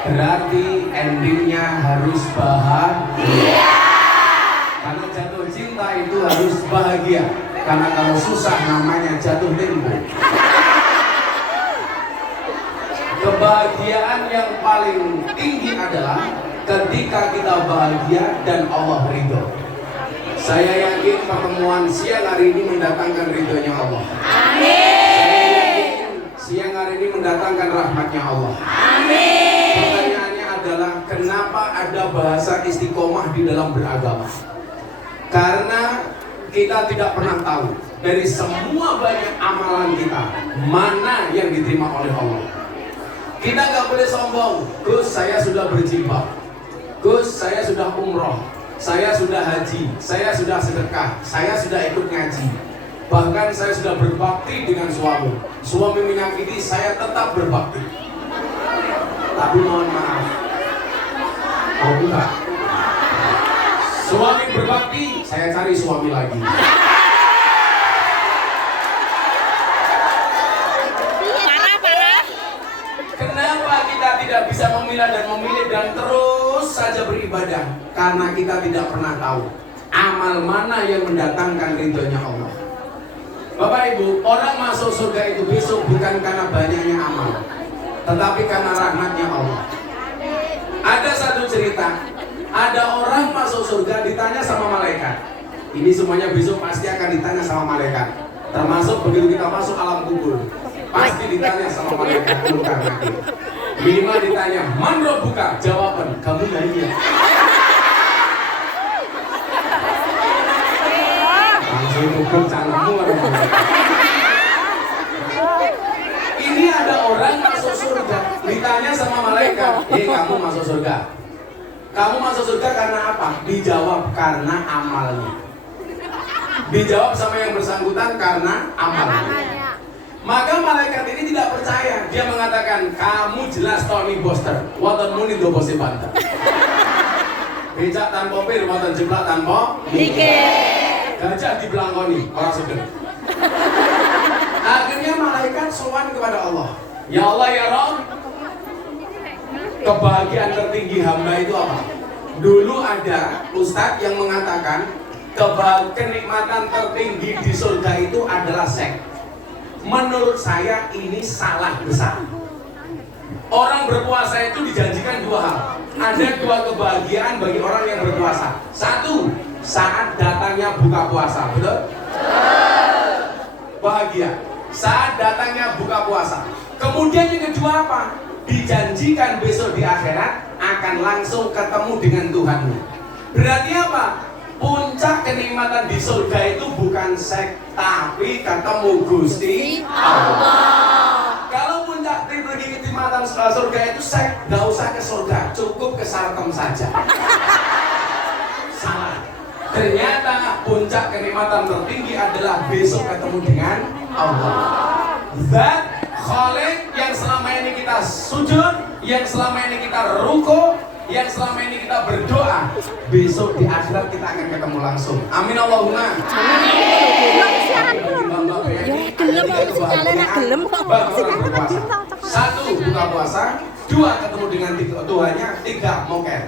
Berarti endingnya harus bahagia. Karena jatuh cinta itu harus bahagia. Karena kalau susah namanya jatuh tempo. Kebahagiaan yang paling tinggi adalah ketika kita bahagia dan Allah ridho. Saya yakin pertemuan siang hari ini mendatangkan ridhonya Allah. Amin. Siang hari ini mendatangkan rahmatnya Allah. Amin. Pertanyaannya adalah kenapa ada bahasa istiqomah di dalam beragama? Karena kita tidak pernah tahu dari semua banyak amalan kita mana yang diterima oleh Allah. Kita nggak boleh sombong. Gus, saya sudah berjilbab. Gus, saya sudah umroh. Saya sudah haji. Saya sudah sedekah. Saya sudah ikut ngaji. Bahkan saya sudah berbakti dengan suami. Suami menyakiti, saya tetap berbakti. Tapi mohon maaf, mau enggak? Suami berbakti, saya cari suami lagi. Kenapa kita tidak bisa memilah dan memilih dan terus saja beribadah? Karena kita tidak pernah tahu amal mana yang mendatangkan ridhonya Allah. Bapak Ibu, orang masuk surga itu besok bukan karena banyaknya amal, tetapi karena rahmatnya Allah. Ada satu cerita, ada orang masuk surga ditanya sama malaikat. Ini semuanya besok pasti akan ditanya sama malaikat. Termasuk begitu kita masuk alam kubur, pasti ditanya sama malaikat munkar nakir. Minimal ditanya, man rabbuka? Jawaban, kamu nanya. Langsung hukum calonmu. Ini ada orang masuk surga, ditanya sama malaikat, kamu masuk surga. Kamu masuk surga karena apa? Dijawab karena amalnya. Dijawab sama yang bersangkutan karena amalnya. Maka malaikat ini tidak percaya. Dia mengatakan, kamu jelas Tony Boster. Wonten muni do bose banter. Becak tanpa pir, wonten jeplak tanpa mikir. Gajah dibelangkoni, orang sedeng. Akhirnya malaikat sowan kepada Allah. Ya Allah ya Rabb, kebahagiaan tertinggi hamba itu apa? Dulu ada ustadz yang mengatakan kenikmatan tertinggi di surga itu adalah seks. Menurut saya ini salah besar. Orang berpuasa itu dijanjikan dua hal. Ada dua kebahagiaan bagi orang yang berpuasa. Satu, saat datangnya buka puasa, betul? Bahagia saat datangnya buka puasa. Kemudian yang kedua apa? Dijanjikan besok di akhirat akan langsung ketemu dengan Tuhanmu. Berarti apa? Puncak kenikmatan di surga itu bukan seks, tapi ketemu Gusti Allah. Kalau puncak kenikmatan surga itu seks, gak usah ke surga, cukup ke Sarkem saja. Salah. Ternyata puncak kenikmatan tertinggi adalah besok ketemu dengan Allah. Zat Khalik yang selama ini kita sujud, yang selama ini kita ruku, yang selama ini kita berdoa, besok di akhirat kita akan ketemu langsung. Amin Allahumma. Satu, buka puasa. Dua, ketemu dengan Tuhannya. Tiga, moker.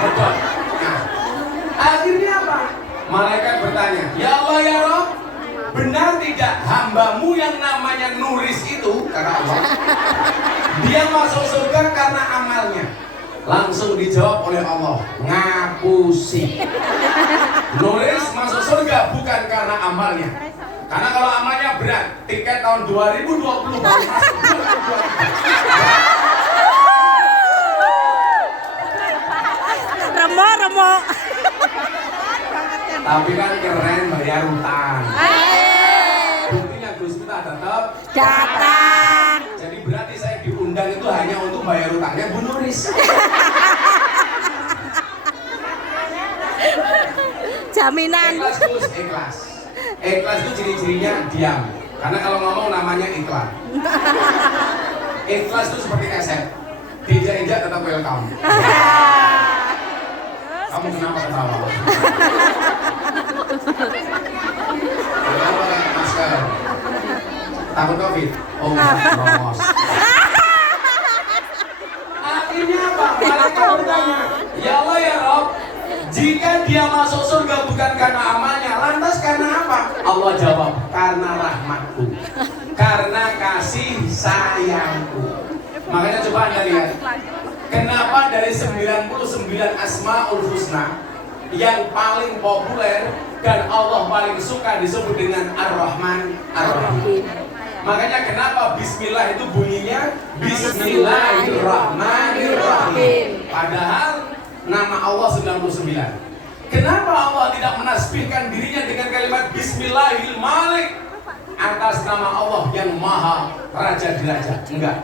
Betul. Nah, akhirnya apa? Malaikat bertanya, ya Allah ya Rabb, benar tidak hambamu yang namanya Nuris itu, kata Allah, dia masuk surga karena amalnya? Langsung dijawab oleh Allah, ngapusi. Nuris masuk surga bukan karena amalnya. Karena kalau amalnya berat, tiket tahun 2020 baru masuk 2020. Remo. Tapi kan keren bayar utang. Buktinya Gus kita tetap Datang. Jadi berarti saya diundang itu hanya untuk bayar utangnya Bu Nuris. Jaminan. Ikhlas Gus, ikhlas. Ikhlas itu ciri-cirinya diam. Karena kalau ngomong namanya iklan. Ikhlas itu seperti keset. Diinjak-injak tetap welcome. Kamu kenapa ketawa? Kenapa pakai masker? Takut COVID? Oh, lolos. Akhirnya apa? Malaikat bertanya, ya Allah ya Rob, jika dia masuk surga bukan karena amalnya, lantas karena apa? Allah jawab, karena rahmatku, karena kasih sayangku. Makanya coba Anda lihat, kenapa dari 99 Asmaul Husna yang paling populer dan Allah paling suka disebut dengan Ar-Rahman Ar-Rahim. Makanya kenapa Bismillah itu bunyinya Bismillahirrahmanirrahim. Padahal nama Allah 99. Kenapa Allah tidak menasbihkan dirinya dengan kalimat Bismillahirrahmanirrahim atas nama Allah yang Maha Raja di Raja? Enggak.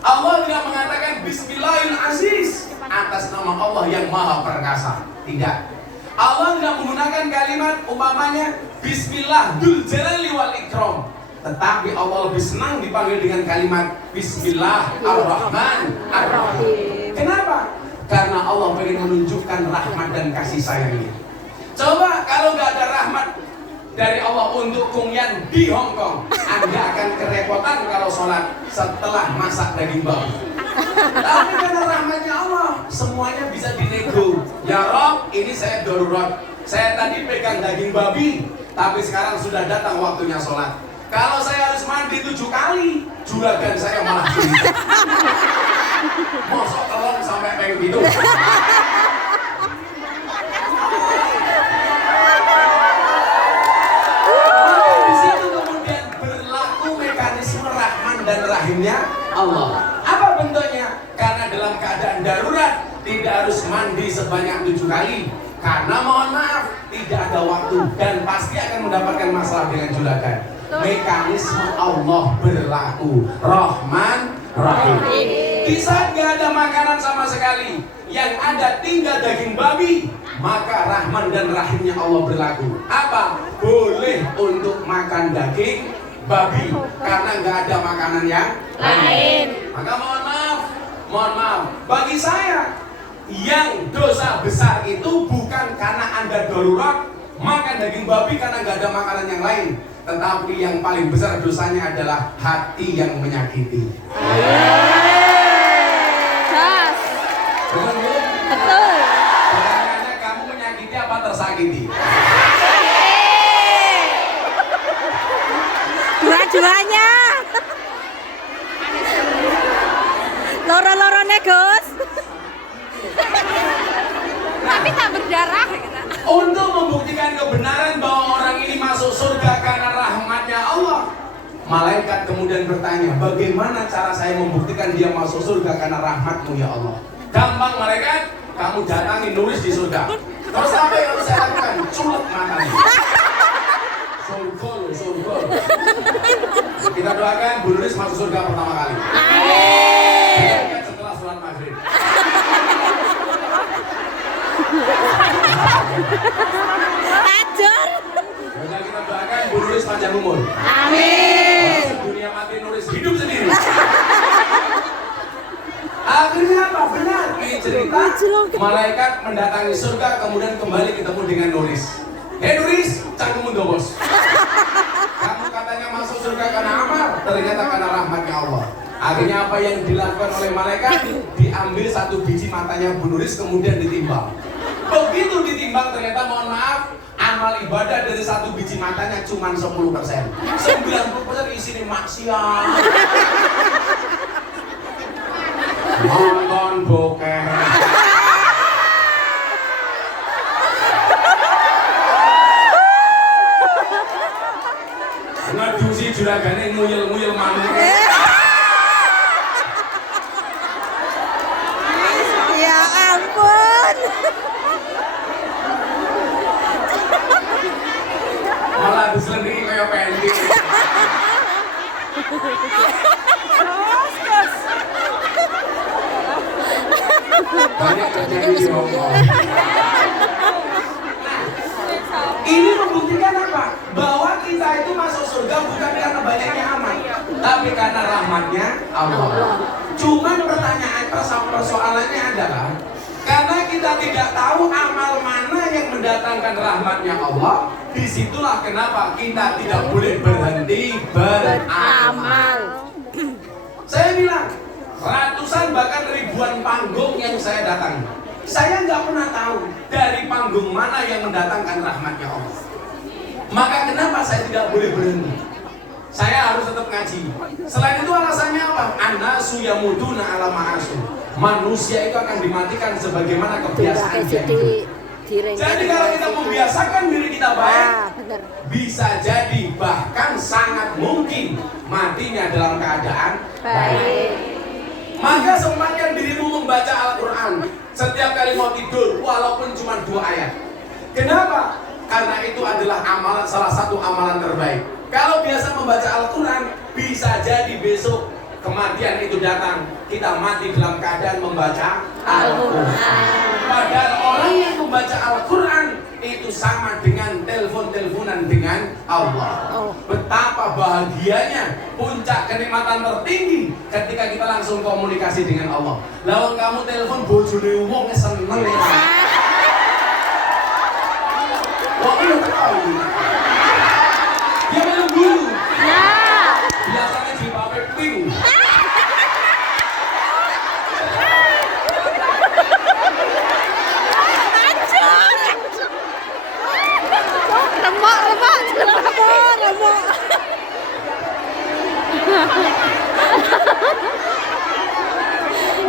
Allah tidak mengatakan Bismillahirrahmanirrahim atas nama Allah yang Maha Perkasa. Tidak. Allah tidak menggunakan kalimat umpamanya Bismillah Dzul Jalali wal Ikram. Tetapi Allah lebih senang dipanggil dengan kalimat Bismillahirrahmanirrahim. Kenapa? Karena Allah ingin menunjukkan rahmat dan kasih sayangnya. Coba kalau nggak ada rahmat dari Allah untuk Kung Yan di Hong Kong, Anda akan kerepotan kalau sholat setelah masak daging babi. Tapi karena rahmatnya Allah, semuanya bisa dinego. Ya Rob, ini saya darurat. Saya tadi pegang daging babi, tapi sekarang sudah datang waktunya sholat. Kalau saya harus mandi 7 kali, juragan saya malah curiga. Mosok telur sampai kayak gitu. Maka di situ kemudian berlaku mekanisme Rahman dan Rahimnya Allah. Apa bentuknya? Karena dalam keadaan darurat tidak harus mandi sebanyak 7 kali. Karena mohon maaf, tidak ada waktu dan pasti akan mendapatkan masalah dengan juragan. Mekanisme Allah berlaku Rahman Rahim. Di saat gak ada makanan sama sekali, yang ada tinggal daging babi, maka Rahman dan Rahimnya Allah berlaku. Apa? Boleh untuk makan daging babi karena gak ada makanan yang lain. Maka mohon maaf, bagi saya yang dosa besar itu bukan karena Anda darurat makan daging babi karena gak ada makanan yang lain. Tetapi yang paling besar dosanya adalah hati yang menyakiti. Betul? Betul. Pertanyaannya, kamu menyakiti apa tersakiti? Dua-duanya. Loro-lorone, Gus. Tapi tak berdarah. Untuk membuktikan kebenaran bahwa orang ini masuk surga karena rahmatnya Allah, malaikat kemudian bertanya, bagaimana cara saya membuktikan dia masuk surga karena rahmatmu ya Allah? Gampang malaikat, kamu datangi nulis di surga. Terus apa yang harus saya lakukan? Culek matanya. Surga. Kita doakan Bu Nuris masuk surga pertama kali. Amin. Setelah sholat maghrib. Ajar. Maka kita doakan Bu Nuris panjang umur. Amin. Dunia mati Nuris hidup sendiri. Akhirnya apa? Benar. Ini cerita malaikat mendatangi surga kemudian kembali ketemu dengan Nuris. Hei Nuris, cangkemmu dobos. Kamu katanya masuk surga karena amal, ternyata karena rahmatnya Allah. Akhirnya apa yang dilakukan oleh malaikat? Diambil 1 biji matanya Bu Nuris kemudian ditimbang. Begitu ditimbang ternyata mohon maaf, amal ibadah dari 1 biji matanya cuma 10%. 90% isinya maksiat. Nonton bokeh. Ngedusi juragane nguyel-nguyel manuk. Ya ampun. Malah diselendiki kayak pendi. Banyak terjadi di Hong Kong. Ini membuktikan apa? Bahwa kita itu masuk surga bukan karena banyaknya amal, tapi karena rahmatnya Allah. Cuman pertanyaan persoalannya adalah Karena kita tidak tahu amal mana yang mendatangkan rahmatnya Allah. Disitulah kenapa kita tidak boleh berhenti beramal. Saya bilang, ratusan bahkan ribuan panggung yang saya datangi, saya nggak pernah tahu dari panggung mana yang mendatangkan rahmatnya Allah. Maka kenapa saya tidak boleh berhenti? Saya harus tetap ngaji. Selain itu alasannya apa? Anasu yamuduna ala ma'asu. Manusia itu akan dimatikan sebagaimana kebiasaan dia hidup. Jadi kalau kita membiasakan diri kita baik, bisa jadi bahkan sangat mungkin matinya dalam keadaan baik. Maka sempatkan dirimu membaca Al-Quran setiap kali mau tidur, walaupun cuma 2 ayat. Kenapa? Karena itu adalah amalan, salah satu amalan terbaik. Kalau biasa membaca Al-Quran, bisa jadi besok kematian itu datang, kita mati dalam keadaan membaca Al-Quran. Padahal orang yang membaca Al-Quran itu sama dengan telepon-teleponan dengan Allah. Betapa bahagianya, puncak kenikmatan tertinggi ketika kita langsung komunikasi dengan Allah. Lawan kamu telepon bojone wong seneng ya. Wong itu tahu. Dia belum dulu. Ya. Biasanya di pape ping. Remok.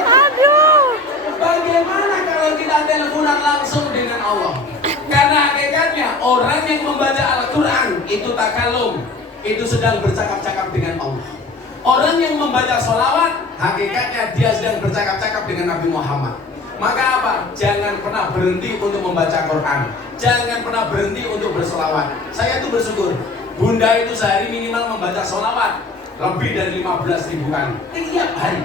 Aduh. Bagaimana kalau kita teleponan langsung dengan Allah? Karena hakikatnya orang yang membaca Al-Quran itu takalum, itu sedang bercakap-cakap dengan Allah. Orang yang membaca sholawat, hakikatnya dia sedang bercakap-cakap dengan Nabi Muhammad. Maka apa? Jangan pernah berhenti untuk membaca Quran. Jangan pernah berhenti untuk bersolawat. Saya tuh bersyukur, Bunda itu sehari minimal membaca sholawat lebih dari 15.000 kali tiap hari.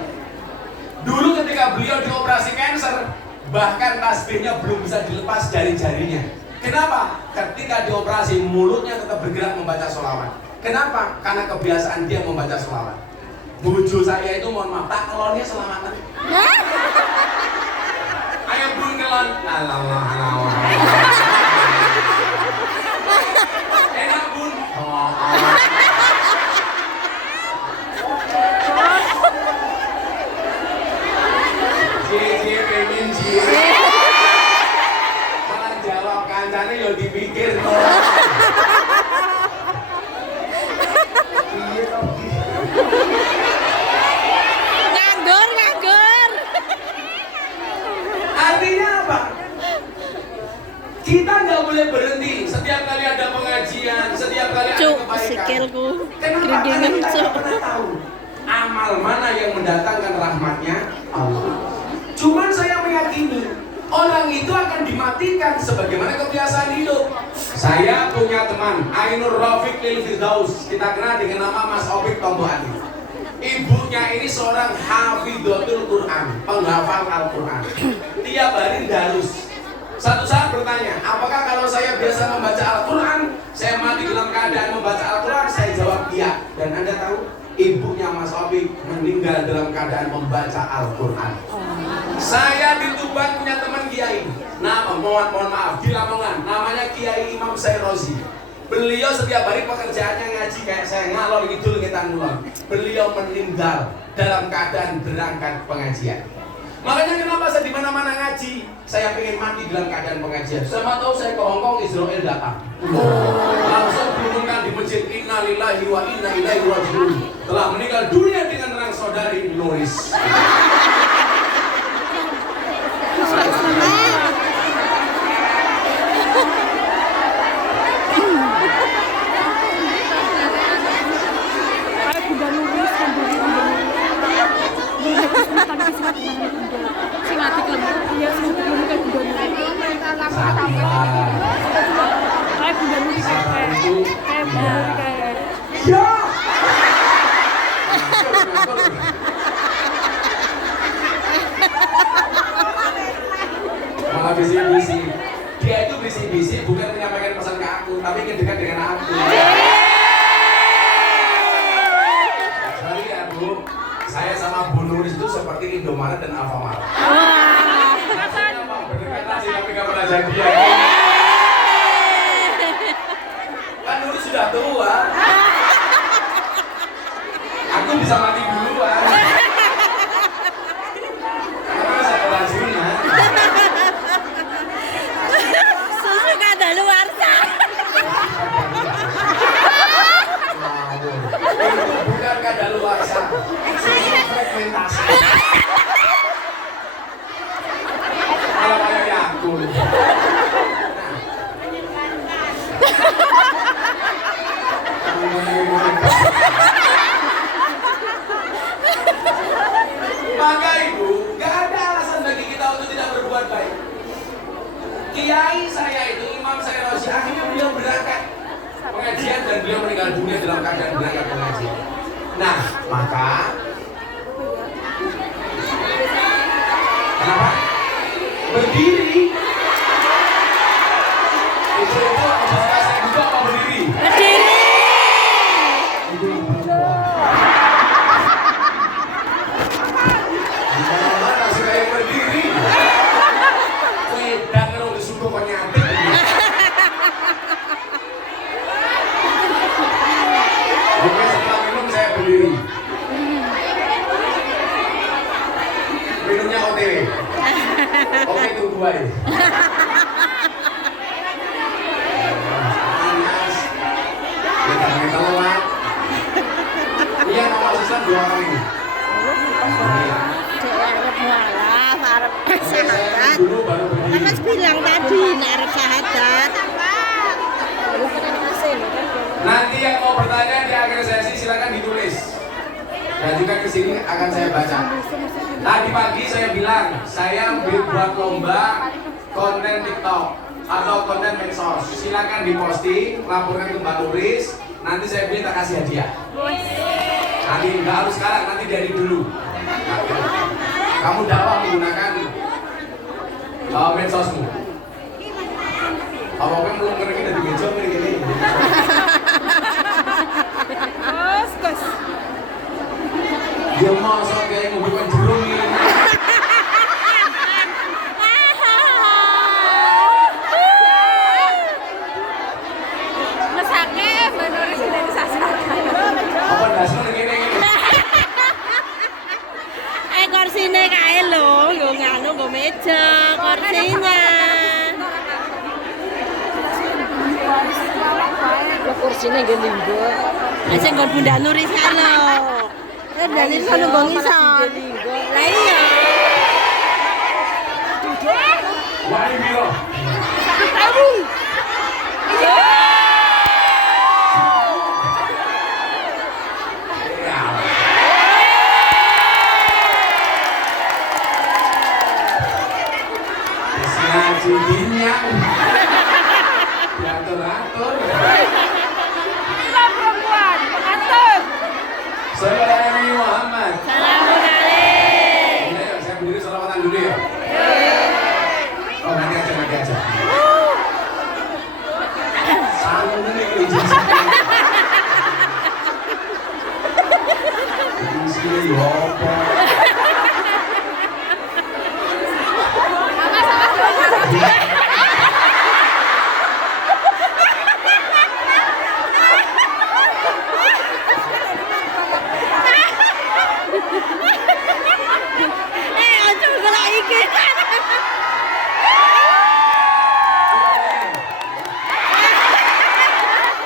Dulu ketika beliau dioperasi kanker, bahkan tasbihnya belum bisa dilepas dari jarinya. Kenapa? Ketika dioperasi mulutnya tetap bergerak membaca sholawat. Kenapa? Karena kebiasaan dia membaca sholawat. Bojo saya itu mohon maaf, tak kelonnya selamatan. Ayo bun kelon. Enak bun. Cie pengen cie. Malah jawab kancane yo dipikir to. Iya toh. Nganggur. Artinya apa? Kita nggak boleh berhenti. Setiap kali ada pengajian, setiap kali ada kebaikan. Sikilku. Kenapa? Karena kita nggak pernah tahu amal mana yang mendatangkan rahmatnya Allah. Cuman saya meyakini orang itu akan dimatikan sebagaimana kebiasaan hidup. Saya punya teman Ainur Rafiq Lil Firdaus, kita kenal dengan nama Mas Opik Tombohani. Ibunya ini seorang hafidhatul Quran, penghafal Al-Quran. Tiap hari darus. Satu saat bertanya, apakah kalau saya biasa membaca Al-Quran, saya mati dalam keadaan membaca Al-Quran? Saya jawab iya. Dan Anda tahu, ibunya Mas Opik meninggal dalam keadaan membaca Al-Quran. Saya di Tuban punya teman kiai. Mohon maaf, di Lamongan, namanya Kiai Imam Sairozi. Beliau setiap hari pekerjaannya ngaji kayak saya, ngalor ngidul ngetan ngulon. Beliau meninggal dalam keadaan berangkat pengajian. Makanya kenapa saya di mana-mana ngaji? Saya pengen mati dalam keadaan pengajian. Sama tahu saya ke Hongkong, Israel datang. Langsung diumumkan di masjid, Inna lillahi wa inna ilaihi raji'un. Telah meninggal dunia dengan rang saudari Nuris. Ya. Malah bisik-bisik. Dia itu bisik-bisik bukan menyampaikan pesan ke aku, tapi dekat dengan aku. Sorry ya Bu, saya sama Bu Nuris itu seperti Indomaret dan Alfamart. Maksudnya apa? kejadian. Kan dulu sudah tua. Aku bisa mati duluan. Karena saya keracunan. Susu kadaluarsa. Itu bukan kadaluarsa. Susu fragmentasi. Kalau kayak Yakult. Maka ibu, gak ada alasan bagi kita untuk tidak berbuat baik. Kiai saya itu, imam saya Rosi, akhirnya beliau berangkat pengajian dan beliau meninggal dunia dalam keadaan berangkat pengajian. Nah, maka kenapa? Berdiri. Itu apakah saya juga apa berdiri? Berdiri. Itu yang perempuan. Mana sih kayak berdiri? Wedang kalau disuruh kok nyatik. Oke, setelah minum saya berdiri. Minumnya OTW. Oke, tunggu aja. Panas. Kita lewat. Iya, mau asisten 2 orang ini. Arab sahabat. Dulu baru berdiri. Kan Mas bilang tadi Arab sahabat. Nanti yang mau bertanya di akhir sesi silakan ditulis. Dan juga ke sini akan saya baca. Tadi pagi saya bilang saya buat lomba konten TikTok atau konten medsos. Silakan diposting, laporkan ke Mbak Nuris. Nanti saya beli tak kasih hadiah. Nanti nggak harus sekarang, nanti dari dulu. Kamu dakwah menggunakan medsosmu. Apa-apa belum ngerti dari meja ini. Kos. Dia masa kayak ngubukan jerung ini. Mesake menurut sudah disasarkan. Apa dasar ngene iki? Korsine kae lho, nganu nggo meja kursinya. Kursine nggih linggo. Lah sing nggon Bunda Nuris kan lho. Dalil sono nggo ngisor. Lah iya. Wani biro. Tahu. Cibinya diatur-atur. Kita perempuan, pengatur. Saudara Nabi Muhammad. Salamun alaikum. Ini saya berdiri selawatan dulu ya. Oh nanti aja. Salam ini izin saya. Ini sih apa?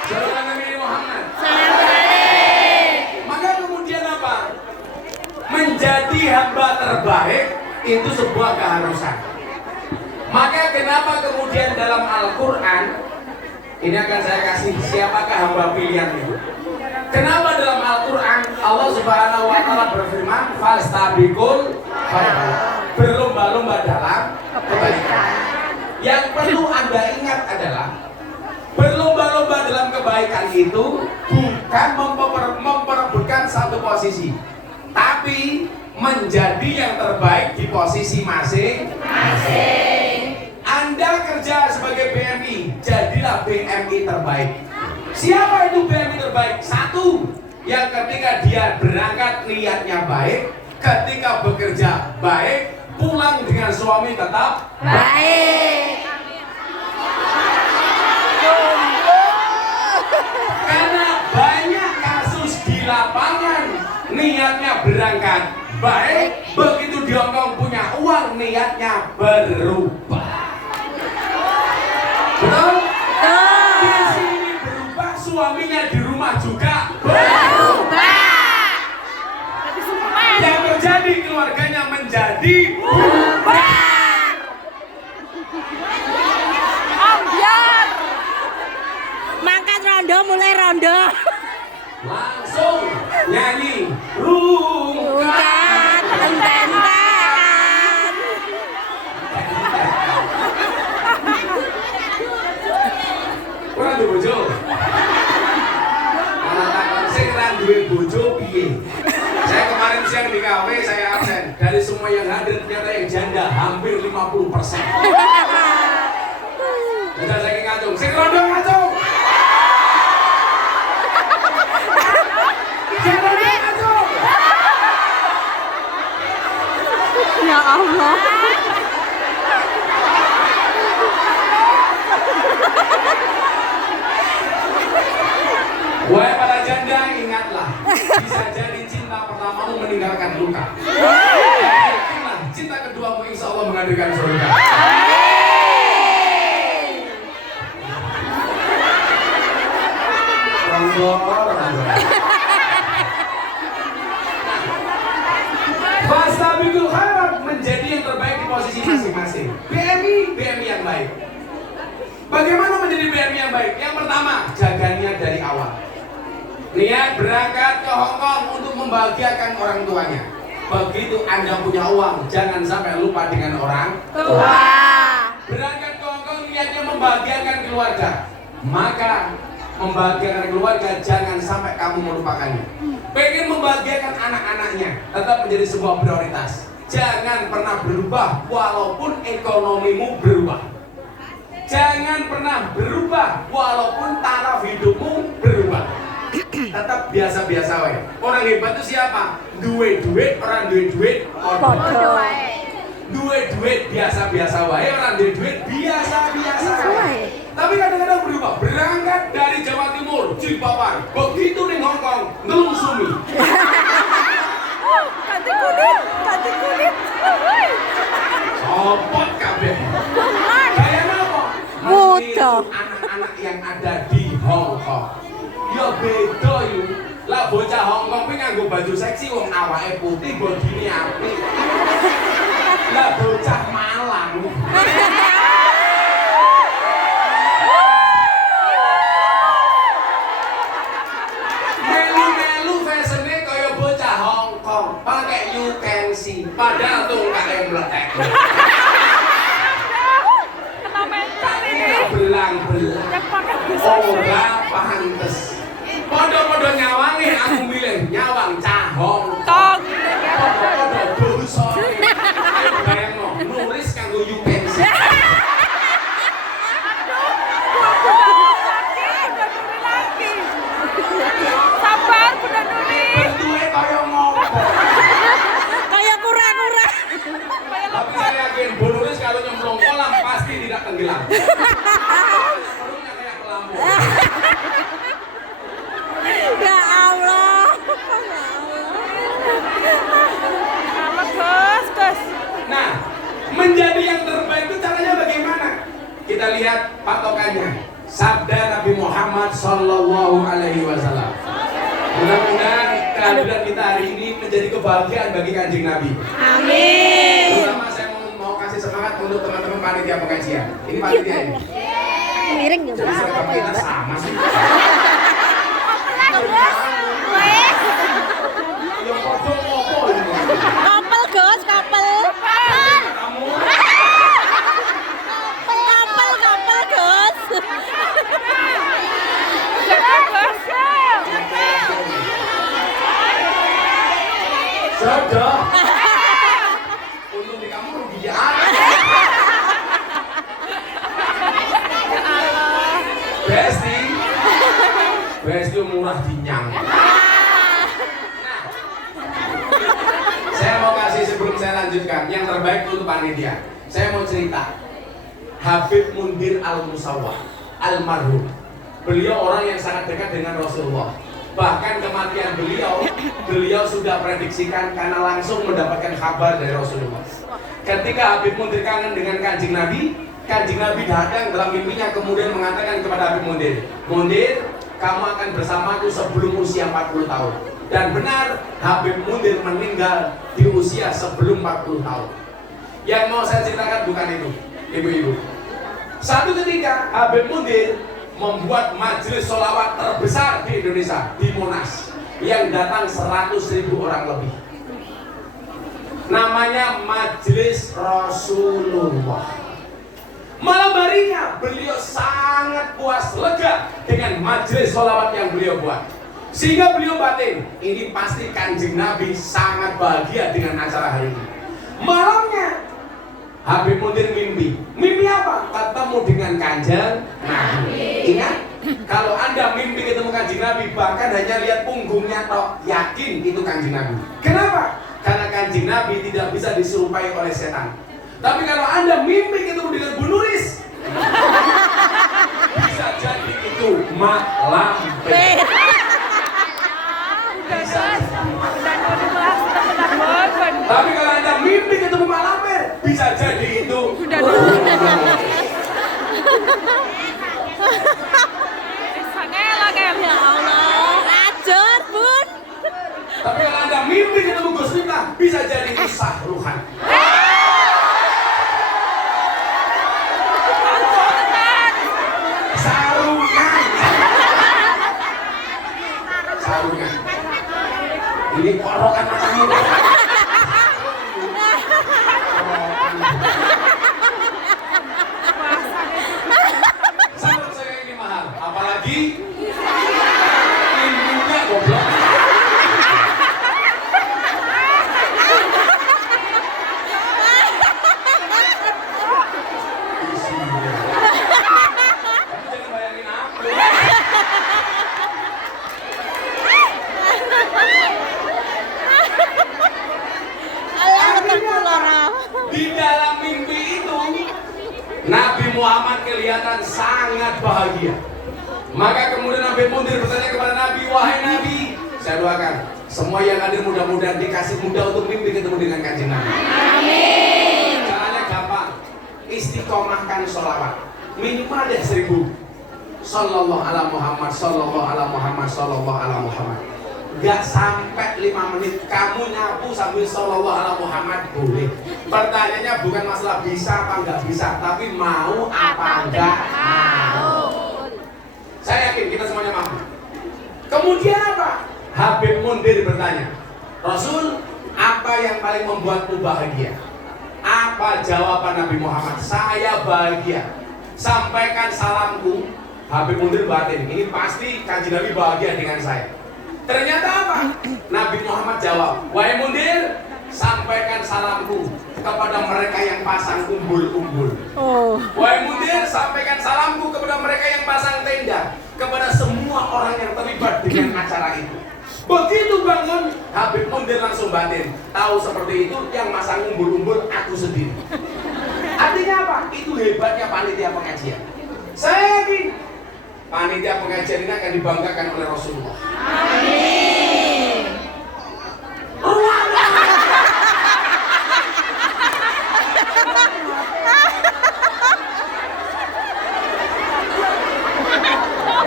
Saudara Nabi Muhammad. Maka kemudian apa? Menjadi hamba terbaik itu sebuah keharusan. Maka kenapa kemudian dalam Al-Quran ini akan saya kasih siapakah hamba pilihan itu? Kenapa dalam Al-Quran Allah Subhanahu Wa Taala berfirman fastabiqul khairat, berlomba-lomba dalam kebaikan. Yang perlu Anda ingat adalah berlomba-lomba dalam kebaikan itu bukan memperebutkan satu posisi, tapi menjadi yang terbaik di posisi masing-masing. Anda kerja sebagai BMI, jadilah BMI terbaik. Siapa itu BMI terbaik? Satu, yang ketika dia berangkat niatnya baik, ketika bekerja baik, pulang dengan suami tetap baik. niatannya berangkat baik, begitu di Hongkong punya uang niatnya berubah. Betul? Di sini berubah, suaminya di rumah juga berubah. Yang terjadi keluarganya menjadi berubah. Ambiar. Mangkat rondo mulai rondo. Langsung nyanyi rungkat Ententean. kurang duwe bojo. Malah takon sing ra duwe bojo piye? Saya kemarin siang di kafe saya absen. Dari semua yang hadir ternyata yang janda hampir 50%. Jajal saya ngacung, sing rondo ngacung. Sing rondo ngacung. Ya Allah. Wahai para janda, ingatlah, bisa jadi cinta pertamamu meninggalkan luka. Yakinlah, cinta keduamu insya Allah menghadirkan surga. Fastabiqul khairat, menjadi yang terbaik di posisi masing-masing. BMI yang baik. Bagaimana menjadi BMI yang baik? Yang pertama, jaga niat dari awal. Niat berangkat ke Hongkong untuk membahagiakan orang tuanya. Begitu Anda punya uang, jangan sampai lupa dengan orang tua. Berangkat ke Hongkong niatnya membahagiakan keluarga. Maka membahagiakan keluarga jangan sampai kamu melupakannya. Pengen membahagiakan anak-anaknya, tetap menjadi sebuah prioritas. Jangan pernah berubah walaupun ekonomimu berubah. Jangan pernah berubah walaupun taraf hidupmu berubah. Tetap biasa-biasa wae. Orang hebat itu siapa? Duwe duit, orang duwe duit padha. Duwe duit biasa-biasa wae, orang duwe duit biasa-biasa wae. Tapi kadang-kadang berubah. Berangkat dari Jawa Timur, Cipapar, begitu ning Hongkong, ngelungsumi. Ganti kulit. Sopot kabeh. Kayaknya apa? Mudah. Anak-anak yang ada di Hongkong. Ya beda yuk. Lah bocah Hongkong kuwi nganggo baju seksi wong awake putih, bodine apik. Lah bocah Malang. Melu-melu fashionnya kaya bocah Hongkong, pakai you can see, padahal tungkake meletek. Belang-belang. Ora pantes. Podo-podo nyawange aku milih nyawang cah Hongkong. Podo-podo dosane. Ayo bayangno, nulis kanggo you can see. Sabar, Bunda Nuri. Bentuke kaya ngopo? Kayak kura-kura. Tapi saya yakin Bu Nuris kalau nyemplung kolam pasti tidak tenggelam. Perutnya kayak pelampung. Ya Allah. Gus. Nah, menjadi yang terbaik itu caranya bagaimana? Kita lihat patokannya. Sabda Nabi Muhammad Sallallahu Alaihi Wasallam. Mudah-mudahan kehadiran kita hari ini menjadi kebahagiaan bagi Kanjeng Nabi. Amin. Terutama saya mau kasih semangat untuk teman-teman panitia pengajian. Ini panitia ini. Miring ya, Jadi seragam kita sama sih. Yang kodok ngopo ini. Kapel, Gus, kapel. Kamu Kapel, Gus. sudah. Untung di kamu rugi ya. Besti murah dinyang. Saya mau kasih sebelum saya lanjutkan yang terbaik untuk panitia. Saya mau cerita Habib Mundir Al-Musawwah almarhum. Beliau orang yang sangat dekat dengan Rasulullah. Bahkan kematian beliau sudah prediksikan karena langsung mendapatkan kabar dari Rasulullah. Ketika Habib Mundir kangen dengan Kanjeng Nabi datang dalam mimpinya kemudian mengatakan kepada Habib Mundir, "Mundir, kamu akan bersamaku sebelum usia 40 tahun." Dan benar, Habib Mundir meninggal di usia sebelum 40 tahun. Yang mau saya ceritakan bukan itu, ibu-ibu. Satu ketika Habib Mundir membuat majelis sholawat terbesar di Indonesia, di Monas, yang datang 100.000 orang lebih. Namanya Majelis Rasulullah. Malam harinya beliau sangat puas, lega dengan majelis sholawat yang beliau buat. Sehingga beliau batin, ini pasti Kanjeng Nabi sangat bahagia dengan acara hari ini. Malamnya Habib Mundir mimpi. Mimpi apa? Ketemu dengan Kanjeng Nabi. Ingat, kalau Anda mimpi ketemu Kanjeng Nabi, bahkan hanya lihat punggungnya tok, yakin itu Kanjeng Nabi. Kenapa? Karena Kanjeng Nabi tidak bisa diserupai oleh setan. Tapi kalau Anda mimpi ketemu dengan Bu Nuris, bisa jadi itu Mak Lampir. Tapi kalau Anda mimpi ketemu Mak Lampir, bisa jadi itu Ya Allah, ajar Bun. Tapi kalau Anda mimpi ketemu Gus Miftah, bisa jadi itu Sahruhan. Sarungan. Ini korokan macamnya. Sangat saya ini mahal, apalagi ilmunya goblok. Kamu jangan bayangin aku. Di dalam mimpi itu Nabi Muhammad kelihatan sangat bahagia. Maka kemudian Nabi Mundir bertanya kepada Nabi, "Wahai Nabi, saya doakan semua yang hadir mudah-mudahan dikasih mudah untuk mimpi ketemu dengan Kanjeng Nabi." Amin. Caranya gampang, istiqomahkan sholawat minimal ada 1000. Sallallahu ala Muhammad, sallallahu ala Muhammad, sallallahu ala Muhammad. Gak sampai 5 menit kamu nyapu sambil sallallahu ala Muhammad boleh. Pertanyaannya bukan masalah bisa apa nggak bisa, tapi mau apa nggak mau. Saya yakin kita semuanya mampu. Kemudian apa? Habib Mundir bertanya, "Rasul, apa yang paling membuatmu bahagia?" Apa jawaban Nabi Muhammad? "Saya bahagia. Sampaikan salamku." Habib Mundir batin, ini pasti Kanjeng Nabi bahagia dengan saya. Ternyata apa? Nabi Muhammad jawab, "Wahai Mundir, sampaikan salamku kepada mereka yang pasang umbul-umbul." Oh. "Wahai Mundir, sampaikan salamku kepada mereka yang pasang tenda, kepada semua orang yang terlibat dengan acara itu." Begitu bangun, Habib Mundir langsung batin, tahu seperti itu yang masang umbul-umbul aku sendiri. Artinya apa? Itu hebatnya panitia pengajian. Saya yakin panitia pengajian ini akan dibanggakan oleh Rasulullah. Amin.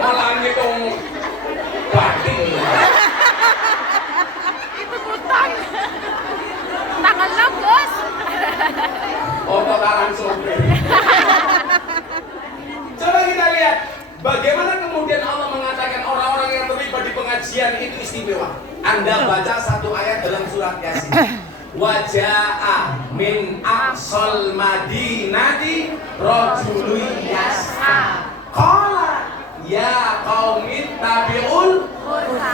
Malah ngitung batin. Itu utang. Tangan lo, Gus. Ototaran sopir. Coba kita lihat bagaimana kemudian Allah mengatakan orang-orang yang terlibat di pengajian itu istimewa. Anda baca satu ayat dalam surat Yasin. Waja'a min aqsal madinati rajulun yas'a. Qala ya qaumi tabi'ul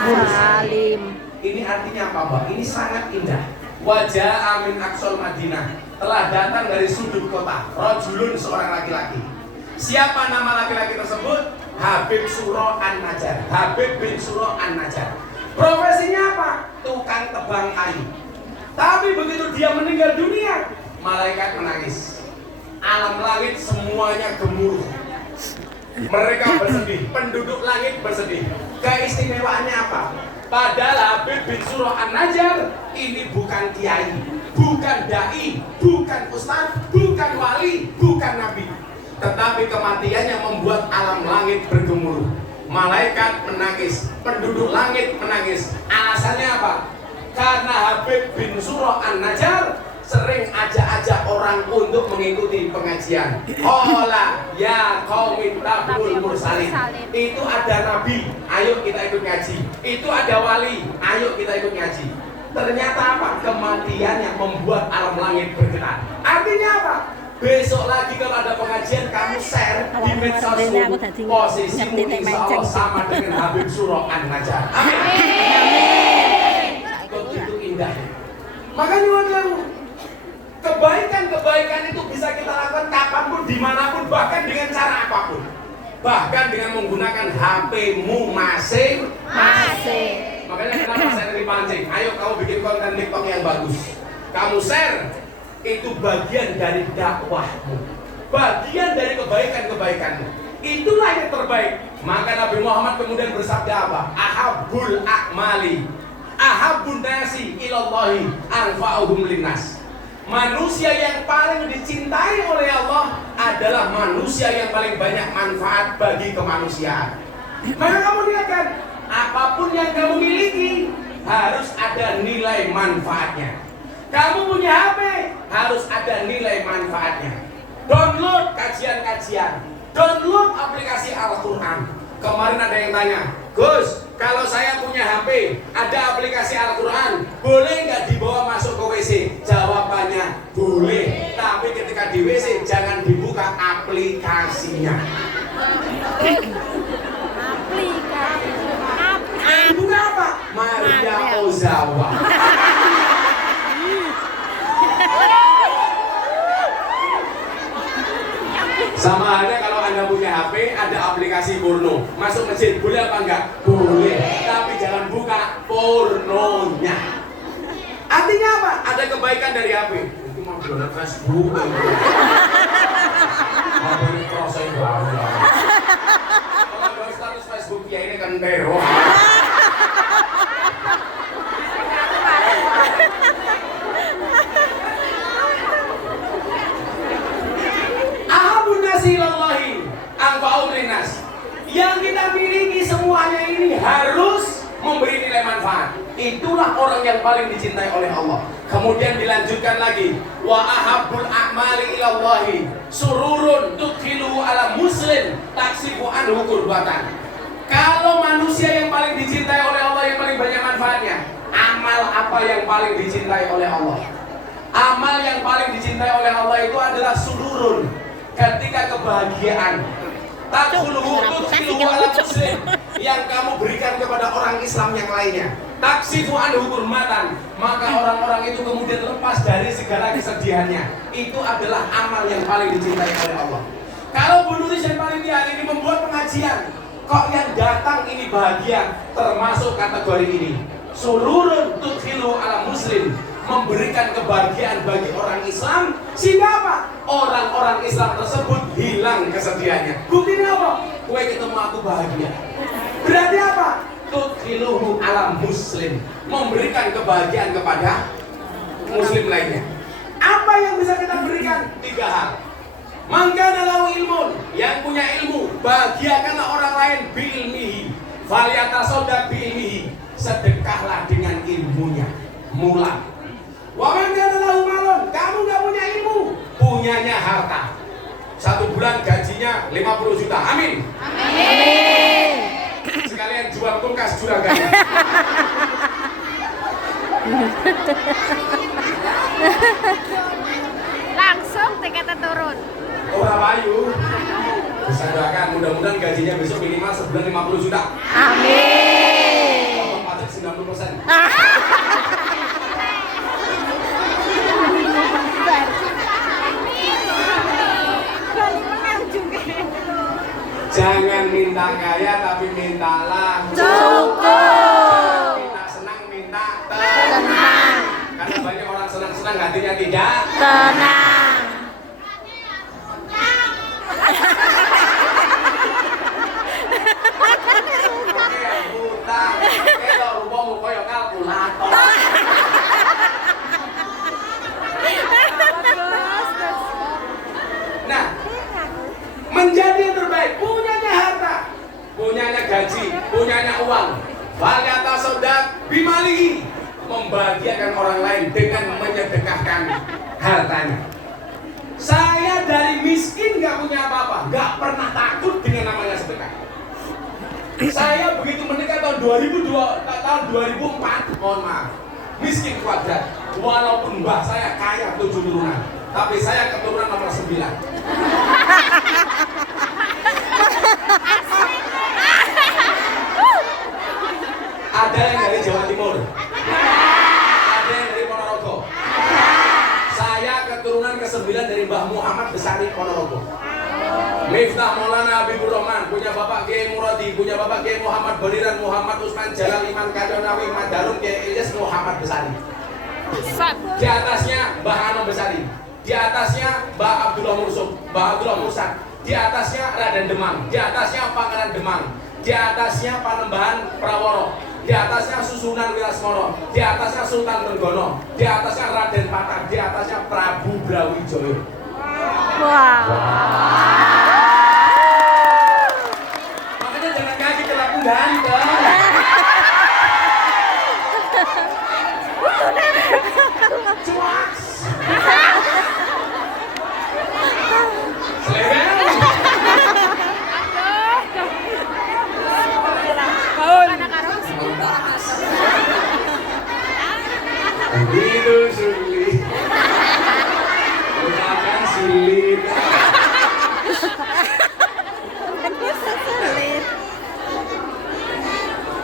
Mursalim. Ini artinya apa, Mbak? Ini sangat indah. Waja'a min aqsal madinah, telah datang dari sudut kota rajulun, seorang laki-laki. Siapa nama laki-laki tersebut? Habib Suro An-Najjar. Habib bin Suro An-Najjar. Profesinya apa? Tukang tebang kayu. Tapi begitu dia meninggal dunia, malaikat menangis. Alam langit semuanya gemuruh. Mereka bersedih, penduduk langit bersedih. Keistimewaannya apa? Padahal Habib bin Surah An-Najjar ini bukan kiai, bukan dai, bukan ustaz, bukan wali, bukan nabi. Tetapi kematiannya membuat alam langit bergemuruh. Malaikat menangis, penduduk langit menangis. Alasannya apa? Karena Habib bin Surah An-Najjar sering ajak-ajak orang untuk mengikuti pengajian. Ola ya qaumi tabul mursalin. Itu ada nabi, ayo kita ikut ngaji. Itu ada wali, ayo kita ikut ngaji. Ternyata apa? Kematian yang membuat alam langit bergetar. Artinya apa? Besok lagi kalau ada pengajian kamu share di medsosmu, posisimu insya Allah sama dengan Habib Surah An-Najjar. Amin. Begitu indahnya. Makanya wajarmu, kebaikan-kebaikan itu bisa kita lakukan kapanpun, dimanapun, bahkan dengan cara apapun. Bahkan dengan menggunakan HP-mu masing-masing. Makanya kenapa saya dipancing? Ayo kamu bikin konten TikTok yang bagus. Kamu share, itu bagian dari dakwahmu, bagian dari kebaikan-kebaikanmu. Itulah yang terbaik. Maka Nabi Muhammad kemudian bersabda apa? Ahabbul a'mali ahabbun nasi ilallahi anfa'uhum linnas. Manusia yang paling dicintai oleh Allah adalah manusia yang paling banyak manfaat bagi kemanusiaan. Maka kamu lihat kan, apapun yang kamu miliki harus ada nilai manfaatnya. Kamu punya HP, harus ada nilai manfaatnya. Download kajian-kajian, download aplikasi Al-Quran. Kemarin ada yang tanya, Gus, kalau saya punya HP, ada aplikasi Al-Quran, boleh nggak dibawa masuk ke WC? Jawabannya boleh, tapi ketika di WC jangan dibuka aplikasinya. Buka apa? Maria Ozawa. Sama halnya kalau Anda punya HP, ada aplikasi porno, masuk masjid boleh apa enggak? Boleh, tapi jangan buka pornonya. Artinya apa? Ada kebaikan dari HP. Itu mau download Facebook. Mau ini crossing banget. Kalau status Facebook ya ini kan teror. Ilallahi anfa'um linnas. Yang kita miliki semuanya ini harus memberi nilai manfaat. Itulah orang yang paling dicintai oleh Allah. Kemudian dilanjutkan lagi, wa ahabbul a'mali ilallahi sururun tudkhiluhu ala muslim taksifu anhu kurbatan. Kalau manusia yang paling dicintai oleh Allah, yang paling banyak manfaatnya, amal apa yang paling dicintai oleh Allah? Amal yang paling dicintai oleh Allah itu adalah sururun, ketika kebahagiaan takuluhu ala muslim yang kamu berikan kepada orang Islam yang lainnya, taksifu anhu hurmatan, maka orang-orang itu kemudian lepas dari segala kesedihannya. Itu adalah amal yang paling dicintai oleh Allah. Kalau Bu Nuris yang paling hari ini membuat pengajian, kok yang datang ini bahagia, termasuk kategori ini, sururun tudkhilu ala muslim, memberikan kebahagiaan bagi orang Islam, sehingga apa? Orang-orang Islam tersebut hilang kesedihannya. Buktinya apa? Kue ketemu aku bahagia. Berarti apa? Tudkhiluhu ala muslim, memberikan kebahagiaan kepada muslim lainnya. Apa yang bisa kita berikan? 3 hal. Mangkana lahu ilmun, yang punya ilmu, bahagiakanlah orang lain biilmihi, falyatasodaq biilmihi, sedekahlah dengan ilmunya. Mula. Wa man kana lahu malun, kamu enggak punya ilmu, punyanya harta. 1 bulan gajinya 50 juta. Amin. Amin. Sekalian jual kulkas juragannya. Langsung tiketnya turun. Oh, Ayu. Bisa doakan, mudah-mudahan gajinya besok minimal sebulan 50 juta. Amin. Potong pajak 90%. Jangan minta kaya tapi mintalah Cukup. Minta senang, minta tenang. Karena banyak orang senang-senang hatinya tidak Tenang. membahagiakan orang lain dengan menyedekahkan hartanya. Saya dari miskin gak punya apa-apa, gak pernah takut dengan namanya sedekah. Saya begitu menikah tahun 2004, mohon maaf, miskin kuadrat. Walaupun mbah saya kaya 7 turunan, tapi saya keturunan nomor 9. Ada yang dari Jawa Timur, ada yang dari Ponorogo. Saya keturunan ke-9 dari Mbah Muhammad Besari Ponorogo. Miftah Maulana Habibur Rahman, punya Bapak Kiai Muradi, punya Bapak Kiai Muhammad Boliran, Muhammad Usman Jalal, Iman Kadonawi, Madarum, Kiai Ilyas Muhammad Besari. Di atasnya Mbah Anom Besari, di atasnya Mbah Abdullah Mursuk, Mbah Abdullah Mursak, di atasnya Raden Demang, di atasnya Pangeran Demang, di atasnya Panembahan Praworo, di atasnya Susunan Wirasmoro, di atasnya Sultan Trenggono, di atasnya Raden Patah, di atasnya Prabu Brawijaya. Wah. Makanya jangan kaget kalau aku ganteng. Cuaks. Selebel. Begitu sulit, bukan sulit.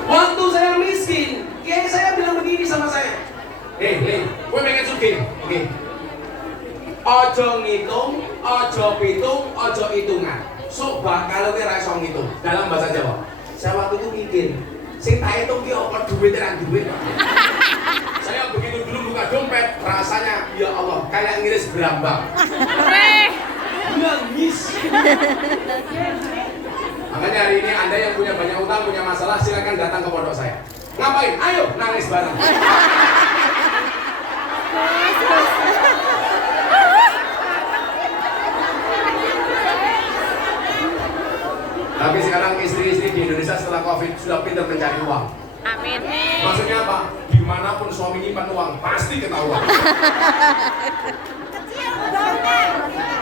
Waktu saya miskin, kiai saya bilang begini sama saya. Gue pengen sugih. Ojo ngitung, ojo pitung, ojo hitungan. Sok bakal kowe ra iso ngitung. Dalam bahasa Jawa. Saya waktu itu mikir, sing tak hitung ki apa duit ra duit. Saya begitu dulu buka dompet, rasanya ya Allah kayak ngiris berambang. Nangis. Makanya hari ini Anda yang punya banyak utang, punya masalah, silakan datang ke pondok saya. Ngapain? Ayo nangis bareng. Tapi sekarang istri-istri di Indonesia setelah COVID sudah pintar mencari uang. Amin. Maksudnya apa? Dimanapun suami nyimpan uang pasti ketahuan.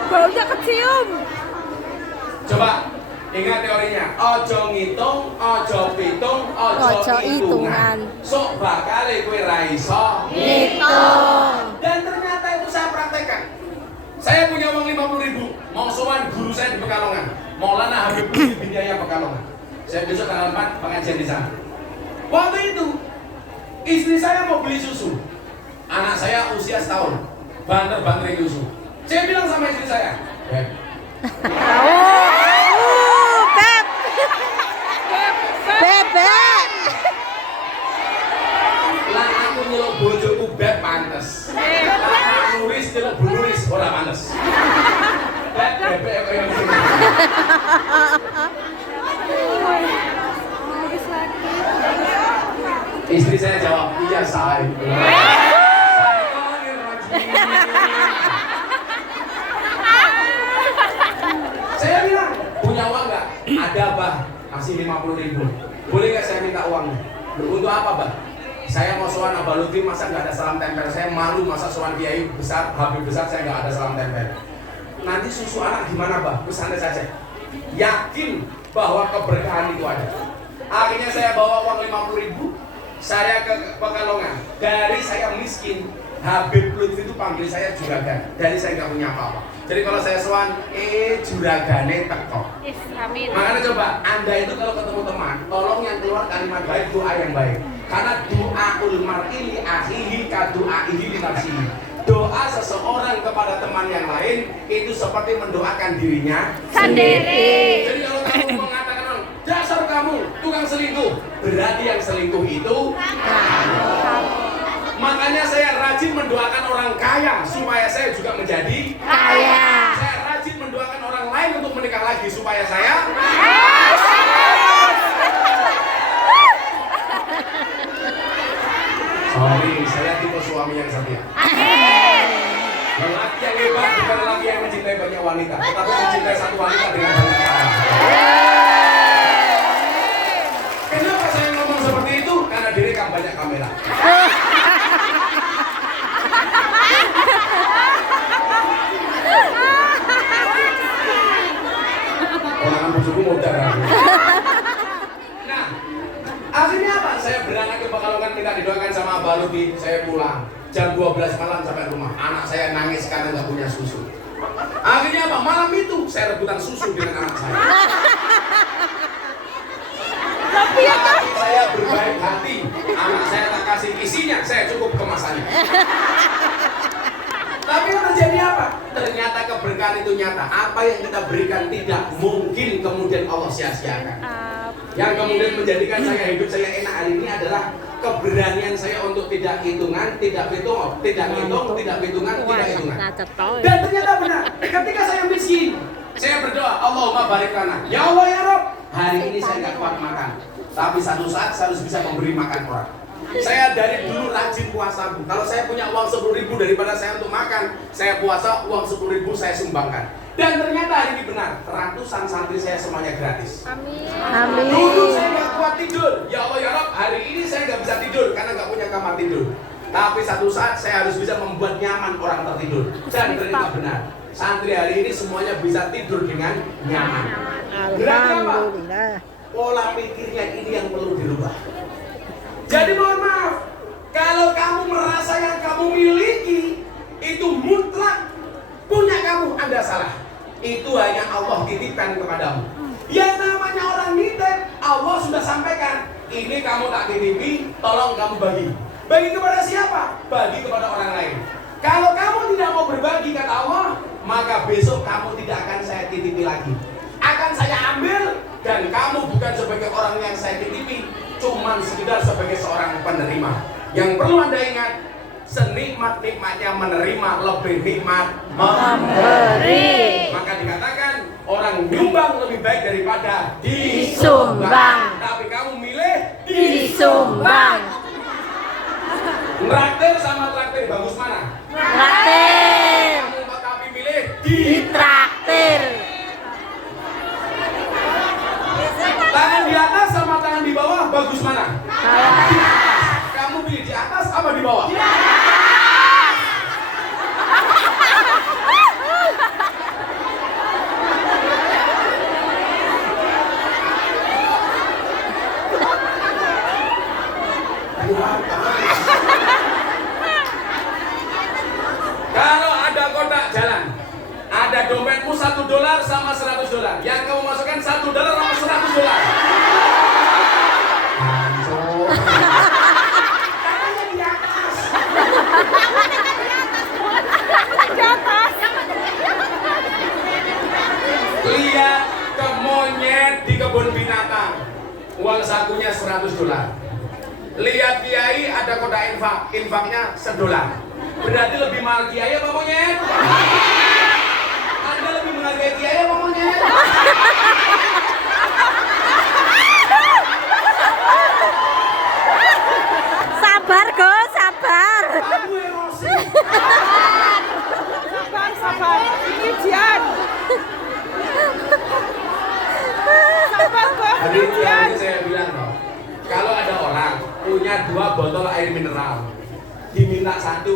Baunya kecium. Coba ingat teorinya. Ojo ngitung, ojo pitung, ojo hitungan. Sok bakal kowe ra iso Hitung. Dan ternyata itu saya praktekkan. Saya punya uang 50.000, mau sowan guru saya di Pekalongan, Maulana Habib bin Yahya Pekalongan. Saya besok tanggal 4 pengajian di sana. Waktu itu istri saya mau beli susu. Anak saya usia setahun, banter-banter susu. Saya bilang sama istri saya, Beb, Bebek. lah aku nyelok bojoku beb pantes. Lah nulis nyelok nulis ora pantes. Bebek kayak gini. Istri saya jawab, iya say. Saya bilang, punya uang nggak? Ada bah, masih 50.000. Boleh nggak saya minta uangnya? Untuk apa bah? Saya mau sowan Abah Lutfi, masa nggak ada salam tempel? Saya malu masa sowan kiai besar, habib besar, saya nggak ada salam tempel. Nanti susu anak gimana bah? Bersantai saja. Yakin bahwa keberkahan itu ada. Akhirnya saya bawa uang 50.000, saya ke Pekalongan. Dari saya miskin, Habib Lutfi itu panggil saya juragan. Dari saya nggak punya apa-apa. Jadi kalau saya sowan, juragane teko. Amin. Makanya coba, Anda itu kalau ketemu teman, tolong yang keluar kalimat baik, doa yang baik. Karena doaul mar'i li akhihi ka doaihi li nafsihi. Doa seseorang kepada teman yang lain itu seperti mendoakan dirinya Sendiri. Jadi kalau kamu mengatakan orang, dasar kamu tukang selingkuh, berarti yang selingkuh itu makanya saya rajin mendoakan orang kaya supaya saya juga menjadi Kaya. Saya rajin mendoakan orang lain untuk menikah lagi supaya saya sorry, saya tipe suami yang setia. Lelaki yang hebat bukan lelaki yang mencintai banyak wanita, tetapi mencintai satu wanita dengan banyak cara. Kenapa saya ngomong seperti itu? Karena direkam banyak kamera. pulang jam 12 malam sampai rumah, anak saya nangis karena nggak punya susu. Akhirnya apa? Malam itu saya rebutan susu dengan anak saya. Tapi saya berbaik hati, anak saya tak kasih isinya, saya cukup kemasannya. Tapi yang terjadi apa? Ternyata keberkahan itu nyata. Apa yang kita berikan tidak mungkin kemudian Allah sia-siakan. Yang kemudian menjadikan saya hidup saya enak hari ini adalah keberanian saya untuk tidak hitungan, tidak hitung, tidak hitungan. Dan ternyata benar. Ketika saya miskin, saya berdoa, Allahumma barik lana. Ya Allah ya Rob, hari ini saya nggak kuat makan. Tapi satu saat saya harus bisa memberi makan orang. Saya dari dulu rajin puasa, Bu. Kalau saya punya uang 10.000 daripada saya untuk makan, saya puasa, uang 10.000 saya sumbangkan. Dan ternyata hari ini benar, ratusan santri saya semuanya gratis. Amin. Dulu saya nggak kuat tidur, ya Allah ya Rob, hari ini saya nggak bisa tidur karena nggak punya kamar tidur. Tapi satu saat saya harus bisa membuat nyaman orang tertidur. Dan ternyata benar, santri hari ini semuanya bisa tidur dengan nyaman. Berarti apa? Pola pikirnya ini yang perlu dirubah. Jadi mohon maaf, kalau kamu merasa yang kamu miliki itu mutlak punya kamu, Anda salah. Itu hanya Allah titipkan kepadamu. Yang namanya orang nitip, Allah sudah sampaikan, ini kamu tak titipi, tolong kamu bagi. Bagi kepada siapa? Bagi kepada orang lain. Kalau kamu tidak mau berbagi, kata Allah, maka besok kamu tidak akan saya titipi lagi. Akan saya ambil, dan kamu bukan sebagai orang yang saya titipi, cuman sekedar sebagai seorang penerima. Yang perlu Anda ingat, senikmat-nikmatnya menerima lebih nikmat memberi. Maka dikatakan orang nyumbang lebih baik daripada disumbang. Tapi kamu milih disumbang. Traktir sama traktir bagus mana? Traktir. Kamu tapi milih Ditraktir. tangan di atas sama tangan di bawah bagus mana? Di atas. Kamu pilih di atas apa di bawah? Kalau ada kotak jalan, ada dompetmu $1 sama $100. Yang kamu masukkan $1 sama $100. Hancur. Tangannya di atas. Lihat ke monyet di kebun binatang, uang sakunya $100. Lihat kiai ada kotak infak, infaknya $1. Berarti lebih mahal kiai apa monyet? Anda lebih menghargai kiai apa monyet? Sabar, Go, sabar. Kamu emosi. Sabar. Ini Jian. Sabar kok. Hari ini saya bilang loh, kalau ada orang punya 2 botol air mineral, diminta 1,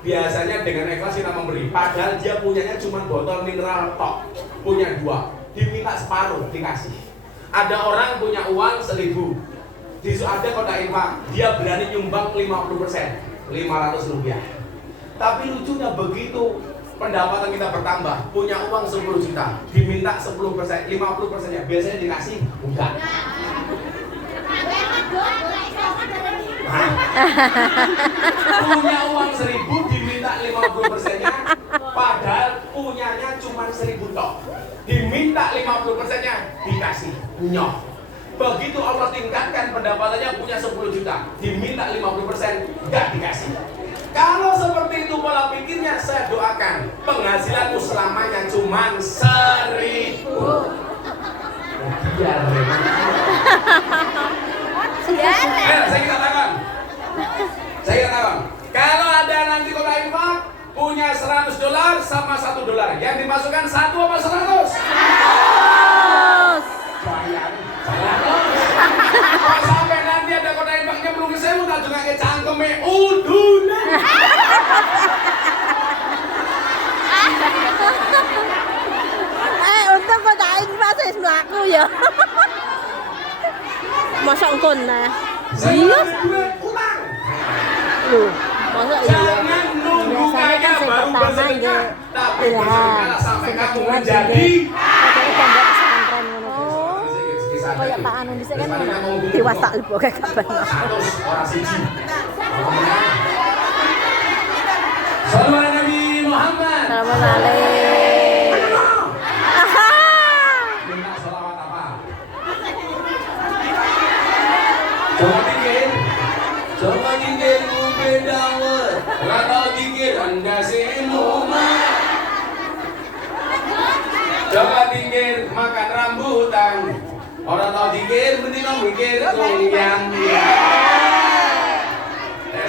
biasanya dengan ikhlas kita memberi. Padahal dia punyanya cuma botol mineral tok, punya 2, diminta separuh dikasih. Ada orang punya uang 1.000, ada kotak infak, dia berani nyumbang 50%, Rp500. Tapi lucunya begitu pendapatan kita bertambah, punya uang 10 juta, diminta 10%, 50%-nya biasanya dikasih enggak. Punya uang 1.000 diminta 50%-nya, padahal punyanya cuma 1.000 tok. Diminta 50%-nya dikasih nyoh. Begitu Allah tingkatkan pendapatannya, punya 10 juta, diminta 50% enggak dikasih. Kalau seperti itu pola pikirnya, saya doakan penghasilanmu selamanya cuma 1.000. Biar saya katakan, kalau ada nanti kotak infak punya $100 sama $1, yang dimasukkan 1 apa 100? 100. Bayang, 100. Kalau sampai nanti ada kotak infaknya belum saya udah juga ke cangkeme udunan. Untung kau tak infak saya melaku ya. Masa engkau nah. Saya duit utang. Loh. Masa iya? Jangan nunggu Biasanya kan kaya saya baru pertama bersedekah, ya. tapi Ilham. bersedekahlah sampai Sing kamu kedua menjadi. Padahal pondok pesantren ngono. Oh. Kayak Pak Anu dhisik kan Terus ngono. mau buku. Dewasa lipo kayak kapan. Status orang siji. Sallu ala Nabi Muhammad. Salamun alaikum. Aha. Minta salawat apa? Coba dikir. Coba dikir beda word. Rata dikir Anda semua. Coba dikir makan rambutan. Orang tahu dikir mending mikir goyang.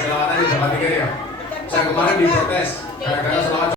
Selawat aja coba dikir ya. Saya kemarin diprotes gara-gara selawat